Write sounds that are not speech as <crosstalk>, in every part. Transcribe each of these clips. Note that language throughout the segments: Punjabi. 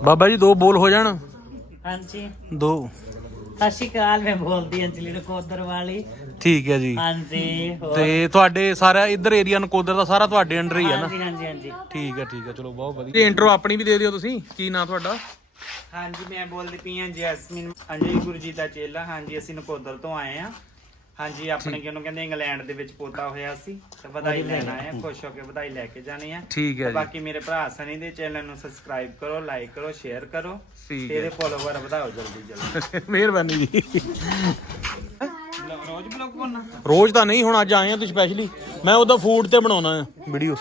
ਬਾਬਾ ਜੀ ਦੋ ਬੋਲ ਹੋ ਜਾਣ। ਹਾਂਜੀ। ਦੋ। ਸਤਿ ਸ਼੍ਰੀ ਅਕਾਲ ਮੈਂ ਬੋਲਦੀ ਅੰਜਲੀ ਨਕੋਦਰ ਵਾਲੀ। ਠੀਕ ਹੈ ਜੀ। ਹਾਂਜੀ ਹੋਰ? ਤੇ ਤੁਹਾਡੇ ਸਾਰਾ ਇਧਰ ਏਰੀਆ ਨਕੋਦਰ ਦਾ ਸਾਰਾ ਤੁਹਾਡੇ ਅੰਡਰ ਹੀ ਹੈ ਨਾ? ਹਾਂਜੀ ਹਾਂਜੀ ਹਾਂਜੀ। ਠੀਕ ਹੈ ਠੀਕ ਹੈ ਚਲੋ ਬਹੁਤ ਵਧੀਆ। ਇੰਟਰੋ ਆਪਣੀ ਵੀ ਦੇ ਦਿਓ ਤੁਸੀਂ ਕੀ ਨਾਂ ਤੁਹਾਡਾ? ਹਾਂਜੀ ਮੈਂ ਬੋਲਦੀ ਪਈ ਹਾਂ ਜੈਸਮੀਨ। ਹਾਂਜੀ ਗੁਰੂ ਜੀ ਦਾ ਚੇਲਾ। ਹਾਂਜੀ ਅਸੀਂ ਨਕੋਦਰ ਤੋਂ ਆਏ ਹਾਂ। ਹਾਂਜੀ ਆਪਣੇ ਕਿਹਨੂੰ ਕਹਿੰਦੇ ਇੰਗਲੈਂਡ ਦੇ ਵਿੱਚ ਪੋਤਾ ਹੋਇਆ ਸੀ ਤੇ ਵਧਾਈ ਲੈਣ ਆਏ ਹਾਂ ਖੁਸ਼ ਹੋ ਕੇ ਵਧਾਈ ਲੈ ਕੇ ਜਾਣੀ ਆ। ਠੀਕ ਹੈ ਜੀ। ਬਾਕੀ ਮੇਰੇ ਭਰਾ ਸਨੀ ਦੇ ਚੈਨਲ ਨੂੰ ਸਬਸਕ੍ਰਾਈਬ ਕਰੋ ਲਾਈਕ ਕਰੋ ਸ਼ੇਅਰ ਕਰੋ ਠੀਕ ਇਹਦੇ ਫੋਲੋਵਰ ਵਧਾਓ ਜਲਦੀ ਜਲਦੀ। <laughs> ਮਿਹਰਬਾਨੀ ਜੀ। ਰੋਜ਼ ਬਲੌਗ ਬਣਨਾ? ਰੋਜ਼ ਤਾਂ ਨਹੀਂ ਹੁਣ ਅੱਜ ਆਏ ਆ ਤੁਸੀਂ ਸਪੈਸ਼ਲੀ ਮੈਂ ਉਹਦਾ ਫੂਡ ਤੇ ਬਣਾਉਣਾ ਹੈ ਵੀਡੀਓ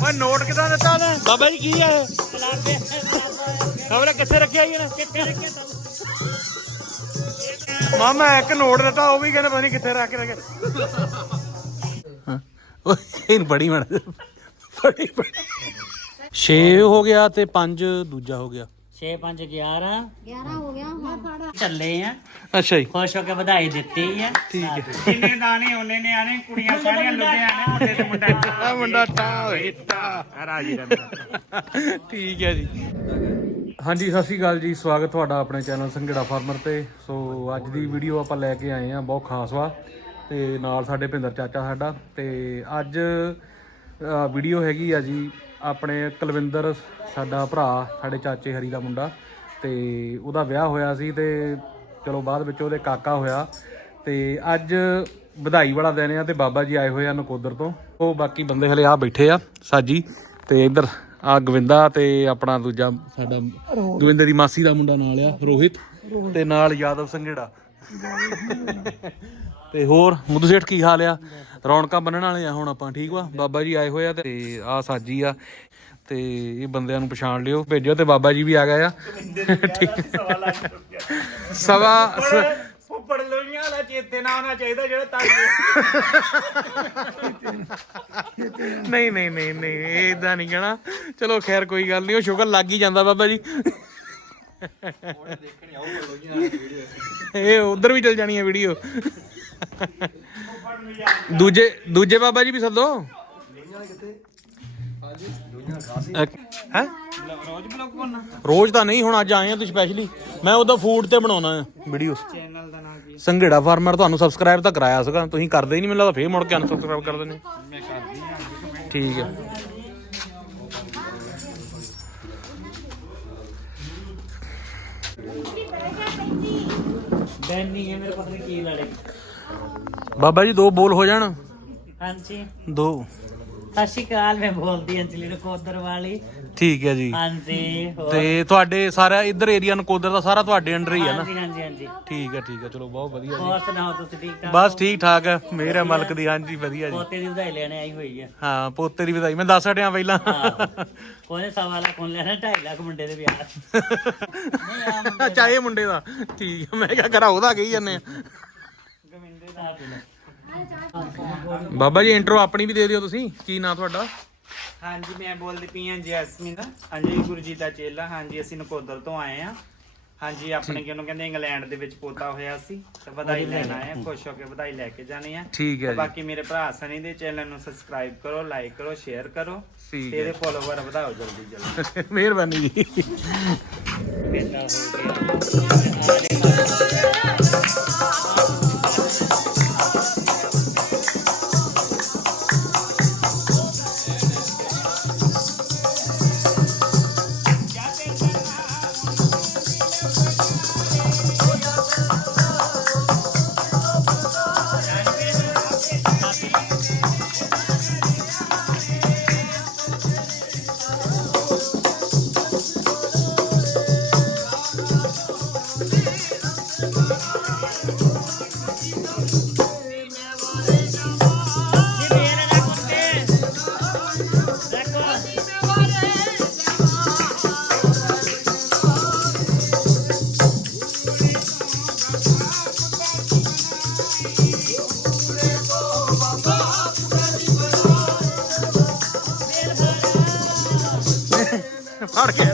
ਓਏ ਨੋਟ ਕਿਦਾਂ ਦਿੱਤਾ ਨੇ ਬਾਬਾ ਜੀ ਕੀ ਆ ਇਹ? ਖਬਰ ਕਿੱਥੇ ਰੱਖਿਆ ਇਹਨੇ? ਮਾਮਾ ਇੱਕ ਨੋਟ ਦਿੱਤਾ ਉਹ ਵੀ ਕਹਿੰਦੇ ਪਤਾ ਨਹੀਂ ਕਿੱਥੇ ਰੱਖ ਕੇ ਰੱਖਿਆ ਹਾਂ। ਓਏ ਇਹਨੂੰ ਬੜੀ ਮੜ ਬੜੀ ਬੜੀ 6 ਹੋ ਗਿਆ ਤੇ 5 ਦੂਜਾ ਹੋ ਗਿਆ। 6 5 11 11 ਹੋ ਗਿਆ ਹੁਣ ਚੱਲੇ ਆ। ਅੱਛਾ ਜੀ। ਖੁਸ਼ ਹੋ ਕੇ ਵਧਾਈ ਦਿੱਤੀ ਆ। ਠੀਕ ਹੈ। ਜਿੰਨੇ ਦਾਣੇ ਉਹਨੇ ਨੇ ਆਣੇ ਕੁੜੀਆਂ ਸਾਰੀਆਂ ਲੁਧਿਆਣੇ ਮੁੰਡੇ ਤੇ ਮੁੰਡਾ ਆ ਮੁੰਡਾ ਟਾ ਰਾਜੀ ਰਹਿੰਦਾ। ਠੀਕ ਹੈ ਜੀ। ਹਾਂਜੀ, ਸਤਿ ਸ਼੍ਰੀ ਅਕਾਲ ਜੀ। ਸਵਾਗਤ ਤੁਹਾਡਾ ਆਪਣੇ ਚੈਨਲ ਸੰਘੇੜਾ ਫਾਰਮਰ ਤੇ। ਸੋ ਅੱਜ ਦੀ ਵੀਡੀਓ ਆਪਾਂ ਲੈ ਕੇ ਆਏ ਆ ਬਹੁਤ ਖਾਸ ਵਾ। ਤੇ ਨਾਲ ਸਾਡੇ ਭਿੰਦਰ ਚਾਚਾ ਸਾਡਾ। ਤੇ ਅੱਜ ਵੀਡੀਓ ਹੈਗੀ ਆ ਜੀ, ਆਪਣੇ ਕੁਲਵਿੰਦਰ ਸਾਡਾ ਭਰਾ, ਸਾਡੇ ਚਾਚੇ ਹਰੀ ਦਾ ਮੁੰਡਾ। ਤੇ ਉਹਦਾ ਵਿਆਹ ਹੋਇਆ ਸੀ ਤੇ ਚਲੋ ਬਾਅਦ ਵਿੱਚ ਉਹਦੇ ਕਾਕਾ ਹੋਇਆ। ਤੇ ਅੱਜ ਵਧਾਈ ਵਾਲਾ ਦਿਨ ਆ ਤੇ ਬਾਬਾ ਜੀ ਆਏ ਹੋਏ ਆ ਨਕੋਦਰ ਤੋਂ। ਉਹ ਬਾਕੀ ਬੰਦੇ ਹਲੇ ਆ ਬੈਠੇ ਆ, ਸਾਜੀ। ਤੇ ਇੱਧਰ ਆ ਗਵਿੰਦਾ ਤੇ ਆਪਣਾ ਦੂਜਾ ਸਾਡਾ ਗਵਿੰਦਰ ਦੀ ਮਾਸੀ ਦਾ ਮੁੰਡਾ ਨਾਲ ਆ ਰੋਹਿਤ। ਤੇ ਨਾਲ ਯਾਦਵ ਸੰਘੇੜਾ। ਤੇ ਹੋਰ ਮੁੱਦੂ ਸੇਠ ਕੀ ਹਾਲ ਆ? ਰੌਣਕਾਂ ਬੰਨਣ ਵਾਲੇ ਆ ਹੁਣ ਆਪਾਂ ਠੀਕ ਵਾ? ਬਾਬਾ ਜੀ ਆਏ ਹੋਏ ਆ ਤੇ ਆ ਸਾਜੀ ਆ। ਤੇ ਇਹ ਬੰਦਿਆਂ ਨੂੰ ਪਛਾਣ ਲਿਓ ਭੇਜਿਓ ਤੇ ਬਾਬਾ ਜੀ ਵੀ ਆ ਗਏ ਆ। ਠੀਕ ਸਵਾ ਫੁੱਫੜ ਲੋਈਆਂ ਵਾਲਾ ਚੇਤੇ ਨਾ ਆਉਣਾ ਚਾਹੀਦਾ ਜਿਹੜਾ ਤਾਂ ਨਹੀਂ ਨਹੀਂ ਨਹੀਂ ਨਹੀਂ ਇਦਾਂ ਨਹੀਂ ਕਹਿਣਾ। ਚਲੋ ਖੈਰ, ਕੋਈ ਗੱਲ ਨਹੀਂ, ਉਹ ਸ਼ੁਕਰ ਲੱਗ ਹੀ ਜਾਂਦਾ ਬਾਬਾ ਜੀ। ਇਹ ਉਧਰ ਵੀ ਚਲ ਜਾਣੀ ਹੈ ਵੀਡੀਓ ਦੂਜੇ ਦੂਜੇ ਬਾਬਾ ਜੀ ਵੀ ਸੱਦੋ। ਹੈ? ਰੋਜ਼ ਬਲੌਗ ਬਣਨਾ ਰੋਜ਼ ਤਾਂ ਨਹੀਂ ਹੁਣ ਅੱਜ ਆਏ ਆ ਤੁਸੀਂ ਸਪੈਸ਼ਲੀ ਮੈਂ ਉਹਦਾ ਫੂਡ ਤੇ ਬਣਾਉਣਾ ਹੈ ਵੀਡੀਓ। ਚੈਨਲ ਦਾ ਨਾਮ ਕੀ? ਸੰਘੇੜਾ ਫਾਰਮਰ ਤੁਹਾਨੂੰ ਸਬਸਕ੍ਰਾਈਬ ਤਾਂ ਕਰਾਇਆ ਸੀਗਾ ਤੁਸੀਂ ਕਰਦੇ ਹੀ ਨਹੀਂ ਮੈਨੂੰ ਲੱਗਦਾ ਫੇਰ ਮੁੜ ਕੇ ਅਨਸਬਸਕ੍ਰਾਈਬ ਕਰ ਦਿੰਦੇ ਮੈਂ ਕਰਦੀ ਹਾਂ ਠੀਕ ਹੈ ਬੈਨੀ ਹੈ ਮੇਰੇ ਪਤਾ ਨਹੀਂ ਕੀ ਲੜੇ ਬਾਬਾ ਜੀ ਦੋ ਬੋਲ ਹੋ ਜਾਣ। ਹਾਂਜੀ। ਦੋ। ਸਤਿ ਸ਼੍ਰੀ ਅਕਾਲ ਮੈਂ ਬੋਲਦੀ ਅੰਜਲੀ ਨਕੋਦਰ ਵਾਲੀ। ਠੀਕ ਹੈ ਜੀ। ਹਾਂਜੀ ਹੋਰ? ਤੇ ਤੁਹਾਡੇ ਸਾਰਾ ਇਧਰ ਏਰੀਆ ਨਕੋਦਰ ਦਾ ਸਾਰਾ ਤੁਹਾਡੇ ਅੰਡਰ ਹੀ ਹੈ ਨਾ? ਹਾਂਜੀ ਹਾਂਜੀ ਹਾਂਜੀ। ਠੀਕ ਹੈ ਠੀਕ ਹੈ ਚਲੋ ਬਹੁਤ ਵਧੀਆ ਜੀ। ਹੋਰ ਸੁਣਾਓ ਤੁਸੀਂ ਠੀਕ ਠਾਕ ਬਸ ਠੀਕ ਠਾਕ ਹੈ ਮੇਰੇ ਮਲਕ ਦੀ ਹਾਂਜੀ ਵਧੀਆ ਜੀ। ਪੋਤੇ ਦੀ ਵਧਾਈ ਲੈਣੇ ਆਈ ਹੋਈ ਹੈ। ਹਾਂ ਪੋਤੇ ਦੀ ਵਧਾਈ ਮੈਂ ਦੱਸ ਹਟਿਆ ਪਹਿਲਾਂ। ਕੋਨੇ ਸਵਾ ਲੱਖ ਕੋਨ ਲੈਣਾ 2.5 ਲੱਖ ਮੁੰਡੇ ਦੇ ਵਿਆਹ। ਨਹੀਂ ਆ ਮੁੰਡੇ ਦਾ। ਠੀਕ ਹੈ ਮੈਂ ਕਿਹਾ ਘਰਾ ਉਹਦਾ ਕਹੀ ਜਾਂਦੇ ਆ। ਦਾ ਪੀ ਲਓ। ਬਾਬਾ ਜੀ ਇੰਟਰੋ ਆਪਣੀ ਵੀ ਦੇ ਦਿਓ ਤੁਸੀਂ। ਕੀ ਨਾਂ ਤੁਹਾਡਾ? ਹਾਂਜੀ ਮੈਂ ਬੋਲਦੀ ਪਈ ਹਾਂ ਜੈਸਮੀਨ। ਹਾਂਜੀ ਗੁਰੂ ਜੀ ਦਾ ਚੇਲਾ। ਹਾਂਜੀ ਅਸੀਂ ਨਕੋਦਰ ਤੋਂ ਆਏ ਹਾਂ। ਹਾਂਜੀ ਆਪਣੇ ਕਿਹਨੂੰ ਕਹਿੰਦੇ ਇੰਗਲੈਂਡ ਦੇ ਵਿੱਚ ਪੋਤਾ ਹੋਇਆ ਸੀ। ਤੇ ਵਧਾਈ ਲੈਣ ਆਏ ਹਾਂ ਖੁਸ਼ ਹੋ ਕੇ ਵਧਾਈ ਲੈ ਕੇ ਜਾਣੀ ਆ। ਠੀਕ ਹੈ ਜੀ। ਬਾਕੀ ਮੇਰੇ ਭਰਾ ਸਨੀ ਦੇ ਚੈਨਲ ਨੂੰ ਸਬਸਕ੍ਰਾਈਬ ਕਰੋ ਲਾਈਕ ਕਰੋ ਸ਼ੇਅਰ ਕਰੋ। ਠੀਕ ਤੇ ਇਹਦੇ ਫੋਲੋਵਰ ਵਧਾਓ ਜਲਦੀ ਜਲਦੀ। <laughs> ਮਿਹਰਬਾਨੀ ਜੀ। ਵੇਲਾ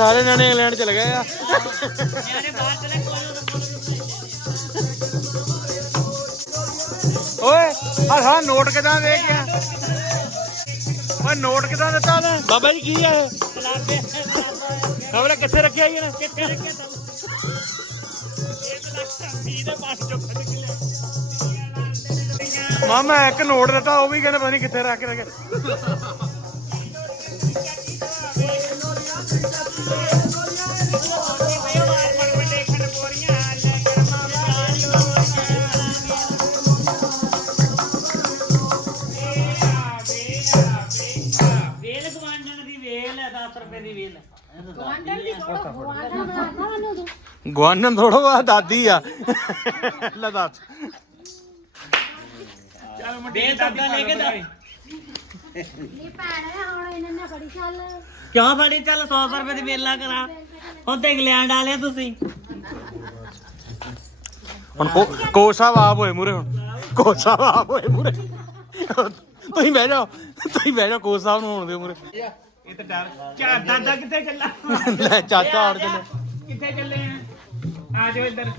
ਸਾਰੇ ਨਿਆਣੇ ਇੰਗਲੈਂਡ ਚਲੇ ਗਏ ਆ। ਨਿਆਣੇ ਬਾਹਰ ਚਲੇ ਓਏ ਆ ਸਾਲਾ ਨੋਟ ਕਿਦਾਂ ਦੇ ਗਿਆ ਓਏ ਨੋਟ ਕਿਦਾਂ ਦਿੱਤਾ ਉਹਨੇ? ਬਾਬਾ ਜੀ, ਕੀ ਆ ਇਹ? ਖਬਰ ਕਿੱਥੇ ਰੱਖਿਆ ਜੀ ਇਹਨੇ? ਕਿੱਥੇ ਰੱਖਿਆ ਤਾ ਮਾਮਾ, ਇੱਕ ਨੋਟ ਦਿੱਤਾ, ਉਹ ਵੀ ਕਹਿੰਦੇ ਪਤਾ ਨਹੀਂ ਕਿੱਥੇ ਰੱਖ ਕੇ ਰੱਖਿਆ। ਗਵਾਨਨ ਥੋੜੋ ਆ ਦਾਦੀ ਆ। ਲੈ ਦੱਸ। ਵੇਲ ਤਾਂ ਲੈ ਕੇ ਦਾ ਇਹ ਭੈਣ ਹੈ ਹੁਣ ਇਹਨਾਂ ਨੇ ਬੜੀ ਚੱਲ ਕਿਉਂ ਬੜੀ ਚੱਲ 100 ਰੁਪਏ ਦੀ ਵੇਲਾ ਕਰਾ। ਹੁਣ ਤੇ ਇੰਗਲੈਂਡ ਵਾਲੇ ਤੁਸੀਂ। ਹੁਣ ਕੋ- ਕੋਚ ਸਾਹਿਬ ਆਪ ਹੋਏ ਮੂਰੇ ਹੁਣ। ਸਾਹਿਬ ਆਪ ਹੋਏ ਮੂਰੇ ਤੁਸੀਂ ਬਹਿ ਜਾਓ। ਤੁਸੀਂ ਬਹਿ ਜਾਓ ਸਾਹਿਬ ਨੂੰ ਹੋਣ ਦਿਓ ਮੂਰੇ ਇਹ ਤਾਂ ਡਰ। ਚਾ ਦਾਦਾ ਕਿੱਥੇ ਚੱਲਾ ਲੈ ਚਾਚਾ ਆੜ ਚਲੇ ਕਿੱਥੇ ਚੱਲੇ ਆ? ਆ ਜਾਓ ਇੱਧਰ।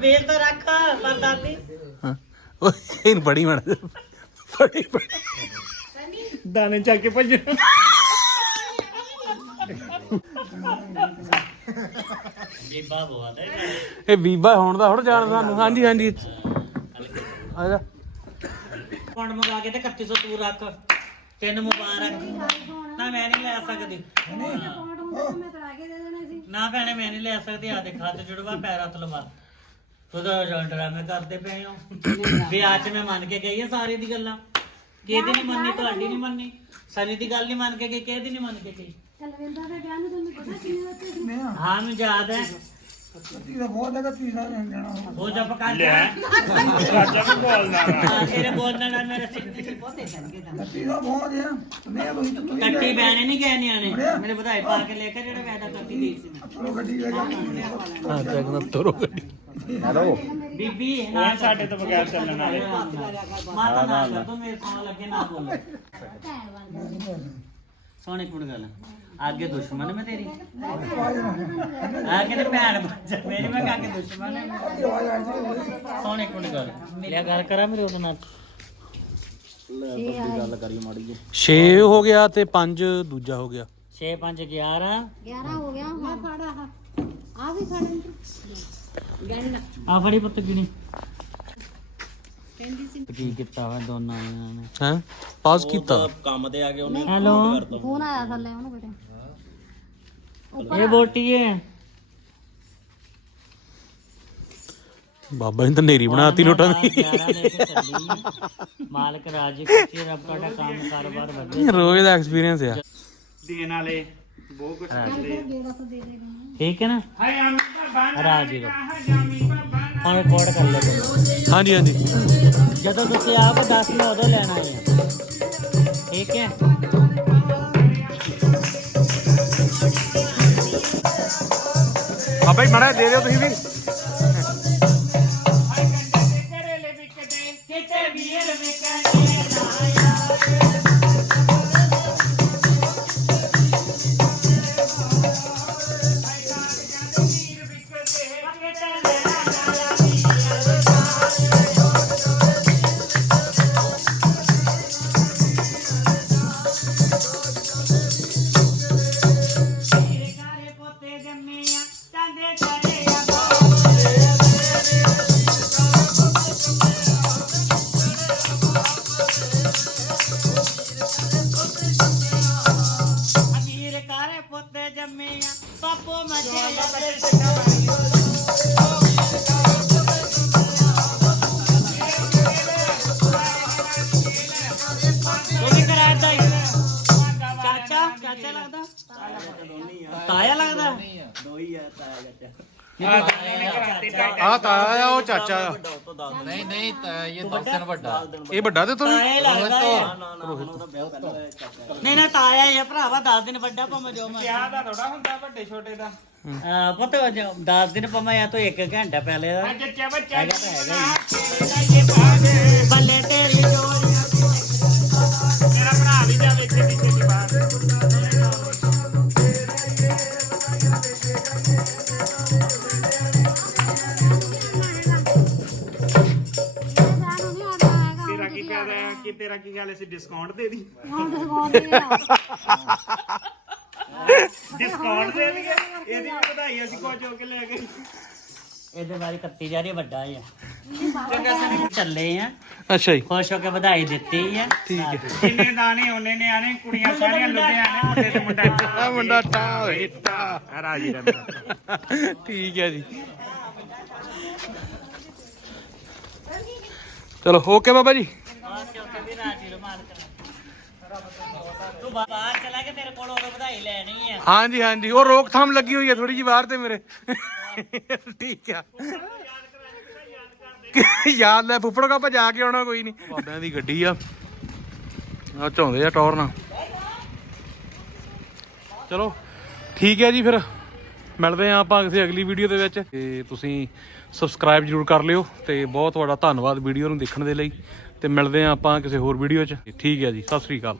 ਵੇਲ ਤਾਂ ਰੱਖ ਪਰ ਦਾਦੀ। ਹਾਂ। ਓਏ ਇਹਨੂੰ ਬੜੀ ਮੜ ਬੜੀ ਬੜੀ ਦਾਣੇ ਚੱਕ ਕੇ ਭੱਜ। ਬੀਬਾ ਇਹ ਬੀਬਾ ਹੁਣ ਦਾ ਹੁਣ ਜਾਣ ਸਾਨੂੰ। ਹਾਂਜੀ ਹਾਂਜੀ। ਆ ਜਾ। ਫੰਡ ਮੰਗਾ ਕੇ ਤੇ 3100 ਤੂੰ ਰੱਖ। ਤਿੰਨ ਮੁਬਾਰਕ। ਨਾ ਮੈਂ ਨਹੀਂ ਲੈ ਸਕਦੀ। ਪੌਂਡ ਹੁੰਦੇ ਤਾਂ ਮੈਂ ਤੜਾ ਕੇ ਦੇ ਦੇਣੇ ਸੀ। ਨਾ ਭੈਣੇ ਮੈਂ ਨਹੀਂ ਲੈ ਸਕਦੀ। ਆ ਦੇ ਹੱਥ ਜੁੜਵਾ ਪੈਰਾਂ ਤੋਂ ਲਵਾ। ਤੂੰ ਤਾਂ ਜੋ ਡਰਾਮੇ ਕਰਦੇ ਪਏ ਹੋ। ਵਿਆਹ 'ਚ ਮੈਂ ਮੰਨ ਕੇ ਗਈ ਆ ਸਾਰੀ ਦੀ ਗੱਲਾਂ। ਕਿਹਦੀ ਨਹੀਂ ਮੰਨੀ ਤੁਹਾਡੀ ਨਹੀਂ ਮੰਨੀ। ਸਨੀ ਦੀ ਗੱਲ ਨਹੀਂ ਮੰਨ ਕੇ ਗਈ ਕਿਹਦੀ ਨਹੀਂ ਮੰਨ ਕੇ ਗਈ ਤਲਵਿੰਦਰ ਦੇ ਵਿਆਹ ਨੂੰ ਤੁਹਾਨੂੰ ਪਤਾ ਕਿੰਨੇ ਸੀ? ਹਾਂ ਮੈਨੂੰ ਯਾਦ ਹੈ। ਉਹ ਜਬ ਕਰ ਲਿਆ ਰਾਜਾ ਵੀ ਬੋਲਦਾ ਤੇਰੇ ਬੋਲਣ ਨਾਲ ਮੇਰੇ ਸਿਰ ਕੱਟੀ ਬੈਣੇ ਨਹੀਂ ਗਏ ਨਿਆਣੇ। ਮੇਰੇ ਵਧਾਈ ਪਾ ਕੇ ਲੈ ਕੇ ਜਿਹੜਾ ਵੈਦਾ ਕੱਟੀ ਗਈ ਸੀ ਮੈਂ। ਹਾਂ ਜਗਨ ਤੋਰੋ ਗੱਡੀ। ਬੀਬੀ ਨਾਲ ਸਾਡੇ ਤੋਂ ਬਗੈਰ ਚੱਲਣ ਵਾਲੇ। ਮਾਤਾ ਨਾ ਕਰ ਤੂੰ ਮੇਰੇ ਕੋਲ ਲੱਗੇ ਨਾ ਬੋਲੋ। ਸੋਹਣੀ ਕੁੜ ਗੱਲ। ਅੱਗੇ ਦੁਸ਼ਮਣ ਮੈਂ ਤੇਰੀ। ਆ ਕੇ ਤੇ ਭੈਣ ਮੇਰੀ ਮੈਂ ਕਾਕੇ ਦੁਸ਼ਮਣ ਹੈ। ਸੋਹਣੀ ਕੁੜ ਗੱਲ। ਲਿਆ ਗੱਲ ਕਰਾਂ ਮੇਰੇ ਉਹਦੇ ਨਾਲ। 6 ਹੋ ਗਿਆ ਤੇ 5 ਦੂਜਾ ਹੋ ਗਿਆ। 6 5 11 11 ਹੋ ਗਿਆ ਮੈਂ ਫੜਾ ਆ ਆ ਵੀ ਫੜਨ ਆ ਫੜੀ ਪੁੱਤ ਗਿਣੀ। ਕੀ ਕੀਤਾ ਵਾ ਦੋਨਾਂ ਨੇ? ਹੈ? ਪਾਸ ਕੀਤਾ? ਹੈਲੋ ਫੋਨ ਆਇਆ ਥੱਲੇ ਉਹਨੂੰ ਬੇਟੇ ਇਹ ਬੋਟੀ ਹੈ ਬਾਬਾ ਨੇ ਤਾਂ ਨੇਰੀ ਬਣਾਤੀ ਨੋਟਾਂ ਦੀ। ਕੇ ਆ। ਮਾਲਕ ਰਾਜੀ ਖੁਸ਼ੀ ਰੱਬ ਤੁਹਾਡਾ ਕੰਮ ਕਾਰੋਬਾਰ ਵਧੀਆ ਰੋਜ਼ ਦਾ ਐਕਸਪੀਰੀਅੰਸ ਆ। ਦੇਣ ਵਾਲੇ ਬਹੁਤ ਕੁਝ ਕਰਦੇ ਆ। ਤੋਂ ਦੇ ਠੀਕ ਹੈ ਨਾ? ਹਾਏ ਆਮੀ ਰਾਜੀ ਦਾ। ਜਾਮੀ। ਬਾਬਾ ਰਿਕਾਰਡ ਕਰ। ਹਾਂਜੀ ਹਾਂਜੀ। ਜਦੋਂ ਤੁਸੀਂ ਆਪ ਦੱਸ ਮੈਂ ਉਦੋਂ ਲੈਣਾ ਹੈ ਠੀਕ ਹੈ? ਬਾਬਾ ਜੀ ਮੜਾ ਦੇ ਦਿਓ ਤੁਸੀਂ ਵੀ। ਪੋਤੇ ਜੰਮੇ ਆ ਚਾਂਦੇ ਚੜੇ ਅਮੀਰ ਕਾਰੇ ਪੁੱਤੇ ਜੰਮੇ ਆ ਪਾਪੋ ਮਜੇ ਉਹ ਵੀ ਚਾਚਾ ਚਾਚਾ ਲੱਗਦਾ? ਤਾਇਆ ਲੱਗਦਾ? ਦੋ ਹੀ ਆ। ਤਾਇਆ ਚਾਚਾ ਆ ਤਾਇਆ ਆ ਉਹ ਚਾਚਾ। ਆ ਨਹੀਂ ਨਹੀਂ ਤਾਂ ਇਹ 10 ਦਿਨ ਵੱਡਾ। ਇਹ ਵੱਡਾ ਤੇ ਤੋਂ ਤਾਇਆ ਲੱਗਦਾ ਹੈ। ਨਹੀਂ ਨਾ ਤਾਇਆ ਹੀ ਆ ਭਰਾਵਾ 10 ਦਿਨ ਵੱਡਾ ਭਾਵੇਂ ਜੋ ਮੈਂ ਕਿਆ ਦਾ ਥੋੜਾ ਹੁੰਦਾ ਵੱਡੇ ਛੋਟੇ ਦਾ। ਆ ਪੁੱਤ 10 ਦਿਨ ਭਾਵੇਂ ਆ ਤੋਂ 1 ਘੰਟਾ ਪਹਿਲੇ ਦਾ। ਬੱਚਾ ਬੱਚਾ ਬੱਲੇ ਤੇਰੀ ਜੋੜੀਆਂ ਕੀ ਕਹਦਾ ਹੈ ਕਿ ਤੇਰਾ ਕੀ ਗੱਲ ਸੀ ਡਿਸਕਾਊਂਟ ਦੇ ਦੀ ਹੁਣ ਦਿਖਾਉਂਦੇ ਆ ਡਿਸਕਾਊਂਟ ਦੇ ਦੀ ਇਹਦੀ ਵੀ ਵਧਾਈ ਅਸੀਂ ਕੁਝ ਹੋ ਕੇ ਲੈ ਗਏ ਇਹਦੇ ਬਾਰੇ ਕੱਤੀ ਜਾ ਰਹੀ ਵੱਡਾ ਆ। ਚੱਲੇ ਆ। ਅੱਛਾ ਜੀ। ਖੁਸ਼ ਹੋ ਕੇ ਵਧਾਈ ਦਿੱਤੀ ਆ। ਠੀਕ ਹੈ। ਜਿੰਨੇ ਦਾਣੇ ਉਹਨੇ ਨੇ ਆਣੇ ਕੁੜੀਆਂ ਸਾਰੀਆਂ ਲੁਧਿਆਣੇ ਮੁੰਡੇ ਤੇ ਮੁੰਡਾ ਆ ਮੁੰਡਾ ਟਾ ਹੋਏ। ਟਾ ਆ ਰਾਜੀ ਰਹਿੰਦਾ। ਠੀਕ ਹੈ ਜੀ। ਚਲੋ ਓਕੇ ਬਾਬਾ ਜੀ। ਤੂੰ ਬਾਹਰ ਚਲਾ ਕੇ ਤੇਰੇ ਕੋਲ ਉਦੋਂ ਵਧਾਈ ਲੈਣੀ ਆ ਹਾਂਜੀ ਹਾਂਜੀ। ਉਹ ਰੋਕਥਾਮ ਲੱਗੀ ਹੋਈ ਹੈ ਥੋੜੀ ਜੀ ਬਾਹਰ ਤੇ ਮੇਰੇ। ਠੀਕ ਆ। ਯਾਦ ਲੈ, ਫੁੱਫੜ ਕਾ ਆਪਾਂ ਕੇ ਆਉਣਾ, ਕੋਈ ਨਹੀਂ। ਬਾਬਿਆਂ ਦੀ ਗੱਡੀ ਆ। ਆ ਝਾਉਂਦੇ ਆ ਟੌਰ ਨਾਲ। ਚਲੋ, ਠੀਕ ਹੈ ਜੀ ਫਿਰ। ਮਿਲਦੇ ਆ ਆਪਾਂ ਕਿਸੇ ਅਗਲੀ ਵੀਡੀਓ ਦੇ ਵਿੱਚ। ਤੇ ਤੁਸੀਂ ਸਬਸਕ੍ਰਾਈਬ ਜਰੂਰ ਕਰ ਲਿਓ ਤੇ ਬਹੁਤ ਤੁਹਾਡਾ ਧੰਨਵਾਦ ਵੀਡੀਓ ਨੂੰ ਦੇਖਣ ਦੇ ਲਈ। ਤੇ ਮਿਲਦੇ ਆ ਆਪਾਂ ਕਿਸੇ ਹੋਰ ਵੀਡੀਓ 'ਚ। ਠੀਕ ਹੈ ਜੀ ਸਤਿ ਸ੍ਰੀ ਅਕਾਲ।